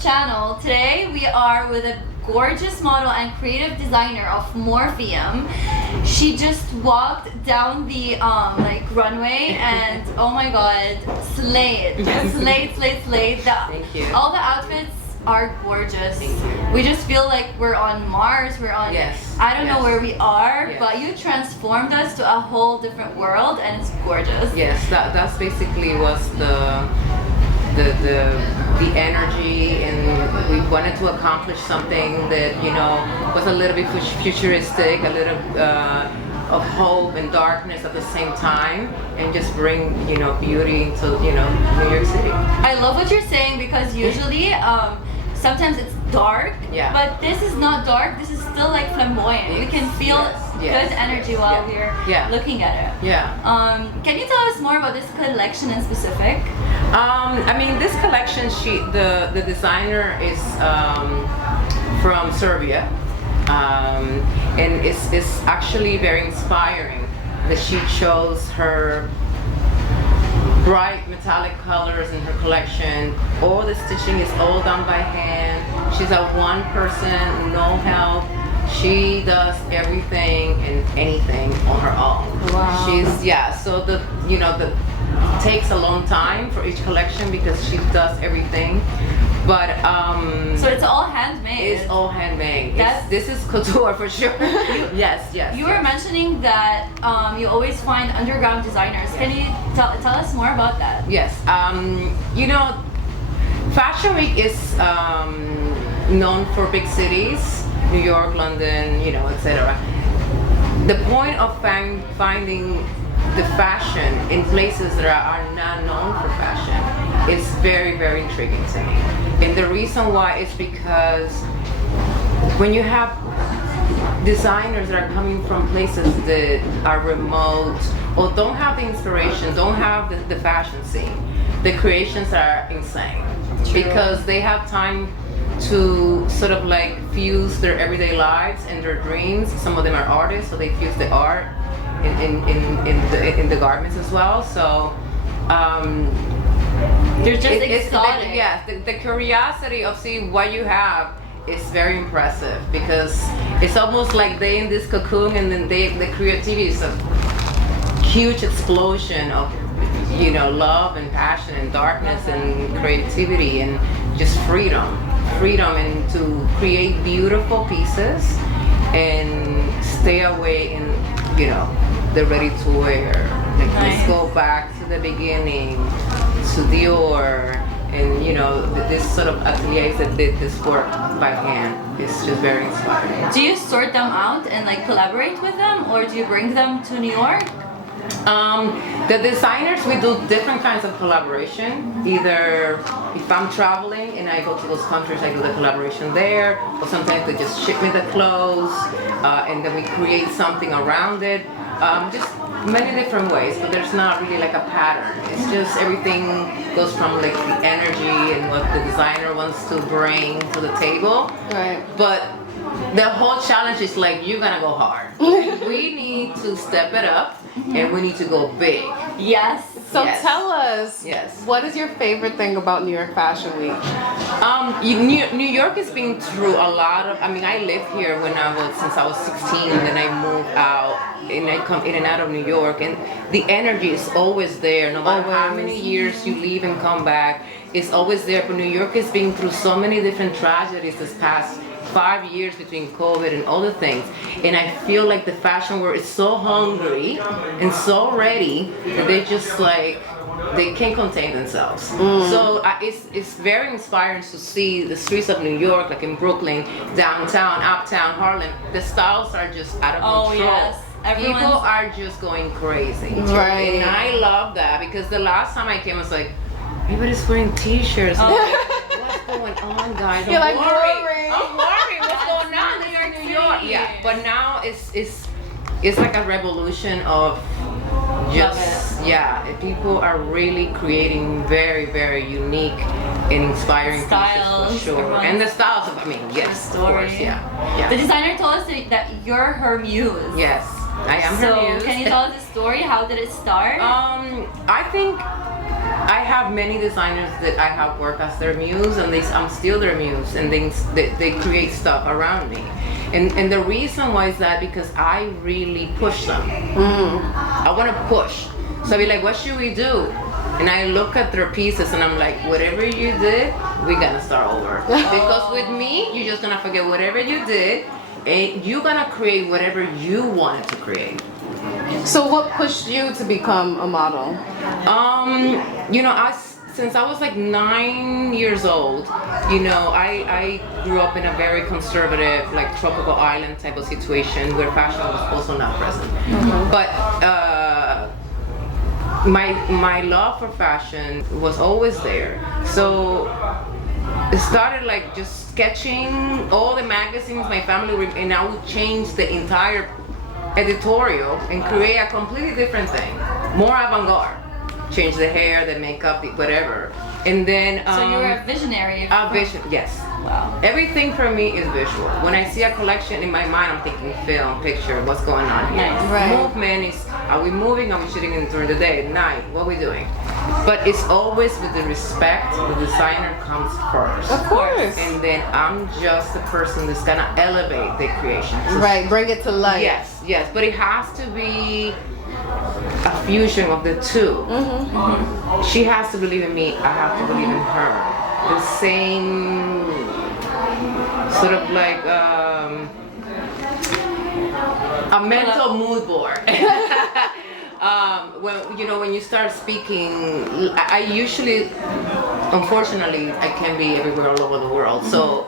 Channel. Today we are with a gorgeous model and creative designer of MORFIUM. She just walked down the like runway and oh my god, slayed. Slayed. Thank you. All the outfits are gorgeous. We just feel like we're on Mars, we're on I don't know where we are, but you transformed us to a whole different world and it's gorgeous. Yes, that's basically was the energy, and we wanted to accomplish something that, you know, was a little bit futuristic, a little of hope and darkness at the same time, and just bring, you know, beauty to, you know, New York City. I love what you're saying because usually sometimes it's dark, but this is not dark, this is still like flamboyant. We can feel good energy while we're looking at it. Can you tell us more about this collection in specific? I mean, this collection, the designer is from Serbia, and it's actually very inspiring that she chose her bright metallic colors in her collection. All the stitching is all done by hand. She's a one person, no help. She does everything and anything on her own. Wow. She's so takes a long time for each collection because she does everything, but so it's all handmade. It's all handmade. This is couture for sure. Yes. You were mentioning that you always find underground designers. Can you tell us more about that? Yes. You know, Fashion Week is known for big cities, New York, London, you know, etc. The point of finding the fashion in places that are not known for fashion is very, very intriguing to me. And the reason why is because when you have designers that are coming from places that are remote or don't have the inspiration, don't have the fashion scene, the creations are insane. True. Because they have time to sort of like fuse their everyday lives and their dreams. Some of them are artists, so they fuse the art in the garments as well. So they're just exotic. The curiosity of seeing what you have is very impressive because it's almost like they in this cocoon, and then the creativity is a huge explosion of, you know, love and passion and darkness and creativity and just freedom and to create beautiful pieces and stay away in, you know, the ready to wear. Like, let's go back to the beginning, to Dior, and you know, this sort of ateliers that did this work by hand. It's just very inspiring. Do you sort them out and like collaborate with them, or do you bring them to New York? The designers, we do different kinds of collaboration. Either if I'm traveling and I go to those countries, I do the collaboration there, or sometimes they just ship me the clothes, and then we create something around it. Just many different ways, but there's not really like a pattern. It's just everything goes from like the energy and what the designer wants to bring to the table. Right. But the whole challenge is like, you're gonna go hard. We need to step it up, and we need to go big. Yes. So tell us, what is your favorite thing about New York Fashion Week? New York has been through a lot of, I mean, I lived here since I was 16, and then I moved out, and I come in and out of New York, and the energy is always there, no matter how many years you leave and come back, it's always there. But New York has been through so many different tragedies this past 5 years between COVID and other things, and I feel like the fashion world is so hungry and so ready that they just like, they can't contain themselves. So it's very inspiring to see the streets of New York, like in Brooklyn, downtown, uptown, Harlem. The styles are just out of control. Yes. People are just going crazy. Right. And I love that because the last time I came, I was like, everybody's wearing t-shirts. What's going on, guys? You're I'm like, worried. I'm worried. What's going on? This is New York. but now it's like a revolution of just people are really creating very, very unique and inspiring styles pieces for sure. And the styles, I mean, yes, of course, yeah. The designer told us that you're her muse. Yes, I am her muse. So can you tell us the story? How did it start? I think I have many designers that I have worked as their muse, and I'm still their muse, and they create stuff around me. And the reason why is that because I really push them. I want to push. So I be like, what should we do? And I look at their pieces and I'm like, whatever you did, we're gonna start over. Because with me, you're just gonna forget whatever you did, and you're gonna create whatever you wanted to create. So what pushed you to become a model? Since I was like 9 years old, I grew up in a very conservative, like tropical island type of situation where fashion was also not present. But my love for fashion was always there. So it started like just sketching all the magazines my family and I would change the entire editorial and create a completely different thing, more avant-garde. Change the hair, the makeup, whatever. And then so you were a visionary. Vision, yes. Wow. Everything for me is visual. When I see a collection in my mind, I'm thinking film, picture, what's going on here. Nice. Right. Movement is, are we moving? Are we shooting during the day, at night? What are we doing? But it's always with the respect. The designer comes first. Of course. And then I'm just the person that's gonna elevate the creation. Right, bring it to life. Yes. But it has to be a fusion of the two. She has to believe in me, I have to believe in her. The same sort of like a mental mood board. When you start speaking, I usually, unfortunately, I can't be everywhere all over the world. So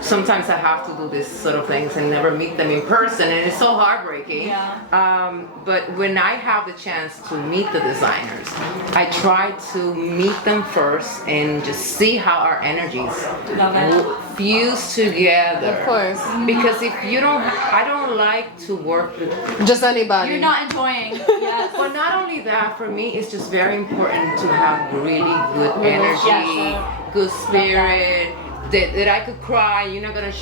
sometimes I have to do this sort of things and never meet them in person, and it's so heartbreaking. But when I have the chance to meet the designers, I try to meet them first and just see how our energies fuse together. Of course. Because if you don't, I don't like to work with just anybody. You're not enjoying. Yes. Well, not only that, for me, it's just very important to have really good energy, good spirit. That I could cry, you're not gonna,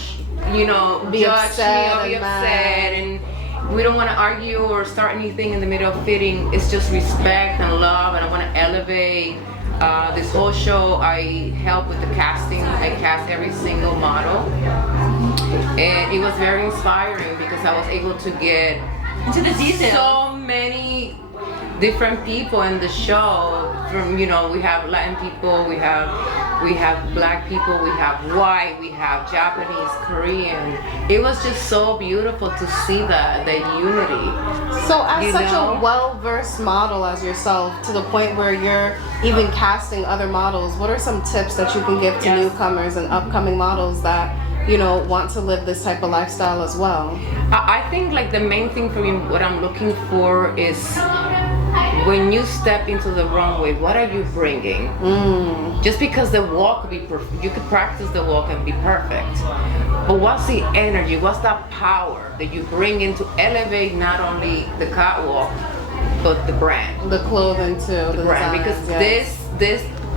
be judge upset me or be and upset, and we don't want to argue or start anything in the middle of fitting. It's just respect and love, and I want to elevate. This whole show, I help with the casting. I cast every single model, and it was very inspiring because I was able to get into the details. So many different people in the show. From we have Latin people, we have black people, we have white, we have Japanese, Korean. It was just so beautiful to see the unity. So as such a well-versed model as yourself, to the point where you're even casting other models, what are some tips that you can give to newcomers and upcoming models that want to live this type of lifestyle as well? I think like the main thing for me, what I'm looking for is when you step into the runway, what are you bringing? Just because the walk could be perfect, you could practice the walk and be perfect. But what's the energy? What's that power that you bring in to elevate not only the catwalk, but the brand? The clothing too. The brand. Because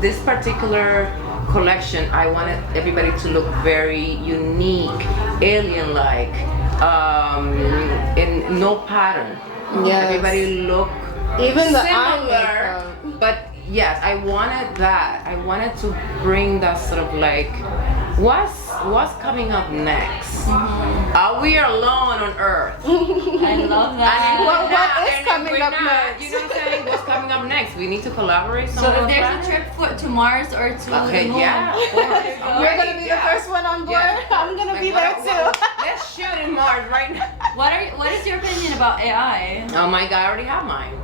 this particular collection, I wanted everybody to look very unique, alien-like, and no pattern. Everybody look even the similar, but yes, I wanted that. I wanted to bring that sort of like, what's coming up next? Are we alone on Earth? I love that. What is coming up next? You know what I'm saying? What's coming up next? We need to collaborate. So if there's a trip to Mars or to the moon, you're gonna be the first one on board. I'm gonna be there too. Let's shoot in Mars right now. What is your opinion about AI? Oh my God, I already have mine.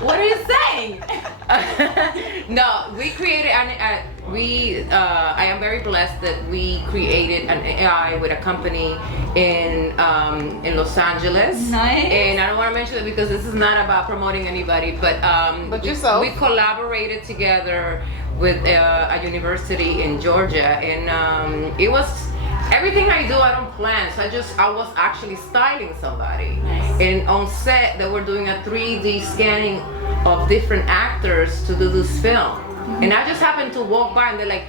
What are you saying? No, we created I am very blessed that we created an AI with a company in Los Angeles. Nice. And I don't want to mention it because this is not about promoting anybody, but yourself. We collaborated together with a university in Georgia, and it was everything I do, I don't plan. So I was actually styling somebody. Nice. And on set, they were doing a 3D scanning of different actors to do this film. And I just happened to walk by and they're like,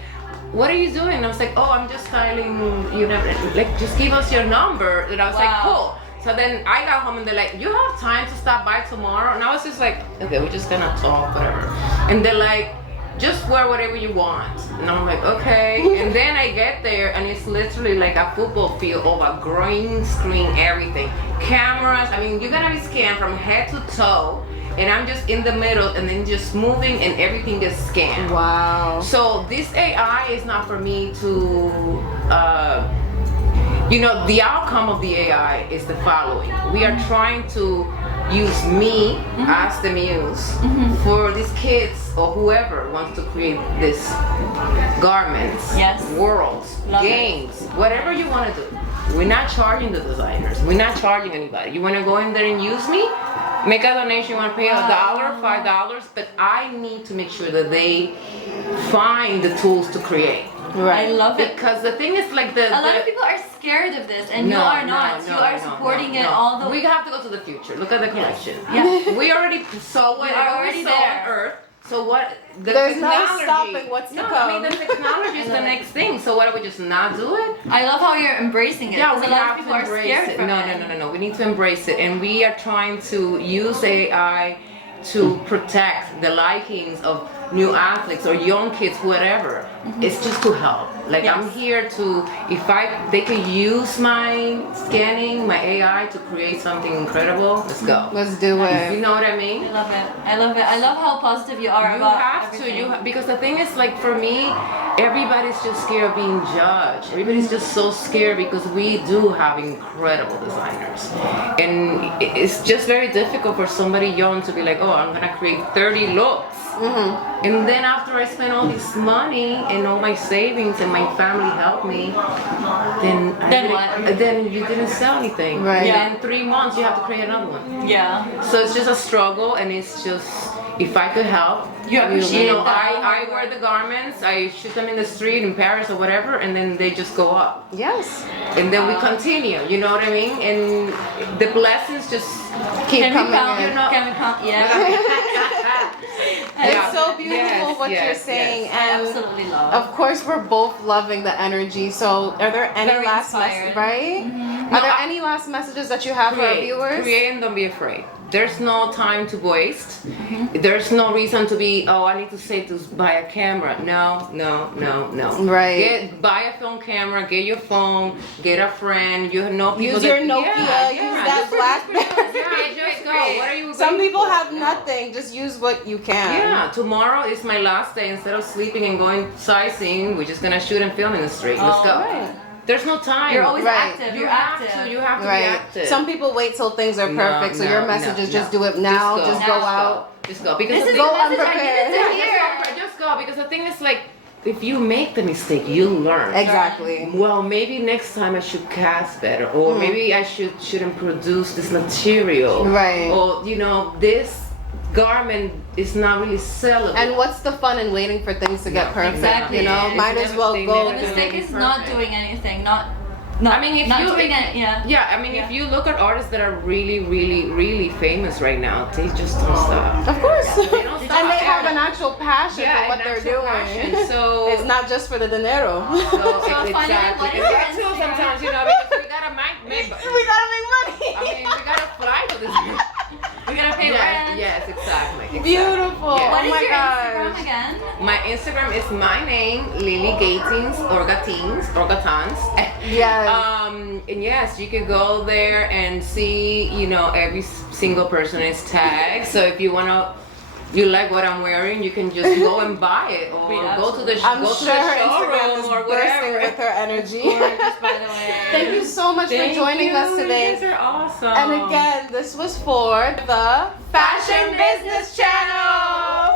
what are you doing? And I was like, oh, I'm just styling, you know, like just give us your number. And I was like, cool. So then I got home and they're like, you have time to stop by tomorrow? And I was just like, okay, we're just gonna talk, whatever. And they're like, just wear whatever you want. And I'm like, okay. And then I get there and it's literally like a football field over green screen, everything. Cameras, I mean, you're gonna be scanned from head to toe. And I'm just in the middle and then just moving and everything gets scanned. Wow. So this AI is not for me to, you know, the outcome of the AI is the following. We are trying to use me as the muse for these kids or whoever wants to create this garments, worlds, games, whatever you want to do. We're not charging the designers. We're not charging anybody. You want to go in there and use me? Make a donation. You want to pay $1, $5, but I need to make sure that they find the tools to create. Right. I love it. Because the thing is like a lot of people are scared of this and you are not. You are supporting it all the way. We have to go to the future. Look at the collection. Yeah. We already saw what we saw on Earth. So what there's no stopping what's to come. I mean the technology is the next thing. So what, do we just not do it? I love how you're embracing it. Yeah, we a lot have of people to are embrace scared it. from No. We need to embrace it. And we are trying to use AI to protect the likings of new athletes or young kids, whatever. It's just to help. Like I'm here to, if they can use my scanning, my AI to create something incredible, let's go. Let's do it. You know what I mean? I love it. I love it. I love how positive you are about everything. Because the thing is, like for me, everybody's just scared of being judged. Everybody's just so scared because we do have incredible designers. And it's just very difficult for somebody young to be like, oh, I'm gonna create 30 looks. And then after I spend all this money and all my savings and my family helped me, then you didn't sell anything. Right. And then 3 months you have to create another one. Yeah. So it's just a struggle, and it's just, if I could help, you appreciate I wear the garments, I shoot them in the street in Paris or whatever, and then they just go up. Yes. And then we continue, you know what I mean? And the blessings just keep coming in. You know? It's so beautiful what you're saying, and I absolutely love. Of course, we're both loving the energy. So, are there any Very last messages? Right? Are there any last messages that you have for our viewers? Create and don't be afraid. There's no time to waste. There's no reason to be, oh, I need to save to buy a camera. No. Right. Buy a film camera, get your phone, get a friend. You know people use your Nokia, use that BlackBerry. Just go. What are you Some people have nothing. Just use what you can. Yeah, tomorrow is my last day. Instead of sleeping and going sightseeing, we're just gonna shoot and film in the street. Let's go. Right. There's no time. You're always active. You have to be active. Some people wait till things are perfect. So your message is just do it now. Just go out. Just go. Because go unprepared. Just go. Because the thing is, like, if you make the mistake, you learn. Exactly. Well, maybe next time I should cast better, or maybe I shouldn't produce this material. Right. Or this garment is not really sellable. And what's the fun in waiting for things to get perfect? Exactly. You know, might as well go. The mistake is not doing anything. I mean, if you look at artists that are really, really, really famous right now, they just don't stop. Of course. They don't stop. And they have an actual passion for what they're doing. So it's not just for the dinero. Exactly. That too sometimes, because we gotta make money. I mean, we gotta fly for this. We gotta pay rent. Yes, exactly. Beautiful. Yes. What is your gosh. Instagram again? My Instagram is my name, LILY GATINS or Gatins. Yes. And yes, you can go there and see, every single person is tagged. So if you like what I'm wearing, you can just go and buy it, or go to the showroom or whatever. With her energy. Gorgeous, by the way. Thank you so much for joining us today. You guys are awesome. And again, this was for the Fashion Business Channel.